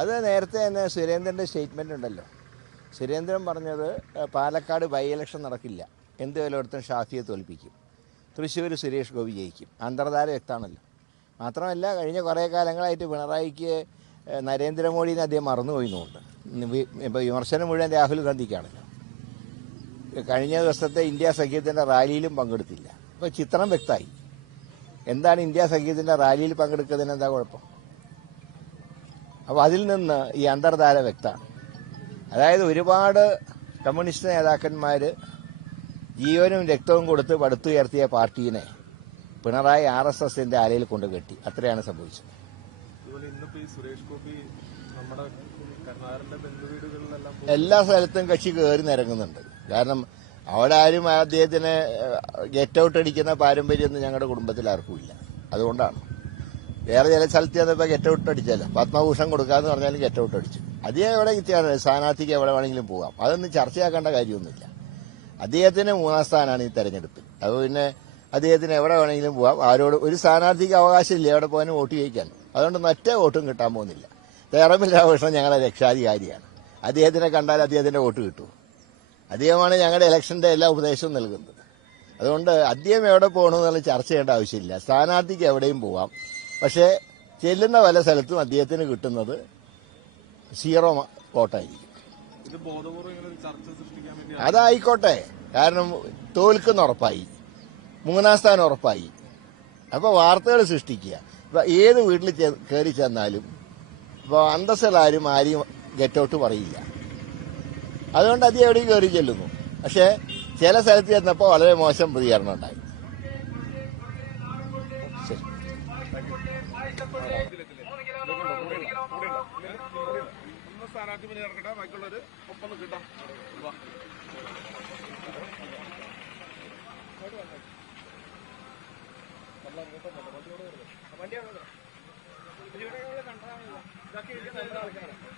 അത് നേരത്തെ തന്നെ സുരേന്ദ്രൻ്റെ സ്റ്റേറ്റ്മെൻ്റ് ഉണ്ടല്ലോ സുരേന്ദ്രൻ പറഞ്ഞത് പാലക്കാട് ബൈ ഇലക്ഷൻ നടക്കില്ല എന്ത് വിലയിടത്തും ഷാഫിയെ തോൽപ്പിക്കും തൃശ്ശൂർ സുരേഷ് ഗോപി ജയിക്കും അന്തർധാര വ്യക്തമാണല്ലോ മാത്രമല്ല കഴിഞ്ഞ കുറേ കാലങ്ങളായിട്ട് പിണറായിക്ക് നരേന്ദ്രമോദിനെ അദ്ദേഹം മറന്നുപോയിന്നുണ്ട് ഇപ്പോൾ വിമർശനം മുഴുവൻ രാഹുൽ ഗാന്ധിക്കാണല്ലോ കഴിഞ്ഞ ദിവസത്തെ ഇന്ത്യ സഖ്യത്തിൻ്റെ റാലിയിലും പങ്കെടുത്തില്ല അപ്പോൾ ചിത്രം വ്യക്തമായി എന്താണ് ഇന്ത്യ സഖ്യത്തിൻ്റെ റാലിയിൽ പങ്കെടുക്കുന്നതിന് എന്താ കുഴപ്പം അപ്പോൾ അതിൽ നിന്ന് ഈ അന്തർധാര വ്യക്തമാണ് അതായത് ഒരുപാട് കമ്മ്യൂണിസ്റ്റ് നേതാക്കന്മാർ ജീവനും രക്തവും കൊടുത്ത് പടുത്തുയർത്തിയ പാർട്ടീനെ പിണറായി ആർ എസ് എസിന്റെ അലയിൽ കൊണ്ട് കെട്ടി അത്രയാണ് സംഭവിച്ചത് എല്ലാ സ്ഥലത്തും കക്ഷി കയറി നിരങ്ങുന്നുണ്ട് കാരണം അവിടെ ആരും അദ്ദേഹത്തിന് ഗെറ്റ് ഔട്ട് അടിക്കുന്ന പാരമ്പര്യമൊന്നും ഞങ്ങളുടെ കുടുംബത്തിൽ ഇല്ല അതുകൊണ്ടാണ് വേറെ ചില സ്ഥലത്ത് ചെന്നപ്പോൾ ഗെറ്റ് ഔട്ട് അടിച്ചല്ല പത്മഭൂഷൺ കൊടുക്കാന്ന് പറഞ്ഞാലും ഗെറ്റ് ഔട്ട് അടിച്ചു അദ്ദേഹം എവിടെ എത്തിയാണ് സ്ഥാനാർത്ഥിക്ക് എവിടെ വേണമെങ്കിലും പോകാം അതൊന്നും ചർച്ചയാക്കേണ്ട കാര്യമൊന്നുമില്ല അദ്ദേഹത്തിന് മൂന്നാം സ്ഥാനമാണ് ഈ തെരഞ്ഞെടുപ്പിൽ അപ്പോൾ പിന്നെ അദ്ദേഹത്തിന് എവിടെ വേണമെങ്കിലും പോകാം ആരോട് ഒരു സ്ഥാനാർത്ഥിക്ക് അവകാശമില്ല എവിടെ പോകാനും വോട്ട് ചോദിക്കാൻ അതുകൊണ്ട് മറ്റേ വോട്ടും കിട്ടാൻ പോകുന്നില്ല തേറമ്പിൽ രാമകൃഷ്ണൻ ഞങ്ങളുടെ രക്ഷാധികാരിയാണ് അദ്ദേഹത്തിനെ കണ്ടാൽ അദ്ദേഹത്തിൻ്റെ വോട്ട് കിട്ടും അദ്ദേഹമാണ് ഞങ്ങളുടെ ഇലക്ഷൻ്റെ എല്ലാ ഉപദേശവും നൽകുന്നത് അതുകൊണ്ട് അദ്ദേഹം എവിടെ പോകണമെന്നുള്ള ചർച്ച ചെയ്യേണ്ട ആവശ്യമില്ല സ്ഥാനാർത്ഥിക്ക് എവിടെയും പോവാം പക്ഷേ ചെല്ലുന്ന പല സ്ഥലത്തും അദ്ദേഹത്തിന് കിട്ടുന്നത് സീറോ വോട്ടായിരിക്കും അതായിക്കോട്ടെ കാരണം തോൽക്കുന്ന ഉറപ്പായി മൂന്നാം സ്ഥാനം ഉറപ്പായി അപ്പോൾ വാർത്തകൾ സൃഷ്ടിക്കുക ഇപ്പം ഏത് വീട്ടിൽ കയറി ചെന്നാലും ഇപ്പോൾ അന്തസ്സലാരും ആരും ഗെറ്റ് ഔട്ട് പറയില്ല അതുകൊണ്ട് അത് എവിടെയും കയറി ചെല്ലുന്നു പക്ഷേ ചില സ്ഥലത്ത് ചെന്നപ്പോൾ വളരെ മോശം പ്രതികരണം ഉണ്ടായി ഒന്ന് സ്ഥാനാർത്ഥി പിന്നെ ഇറക്കട്ടെ ബാക്കിയുള്ളവർ ഒപ്പം കിട്ടാം വണ്ടിയാണല്ലോ ഇതൊക്കെ ഇരിക്കുന്ന ആൾക്കാരാണ്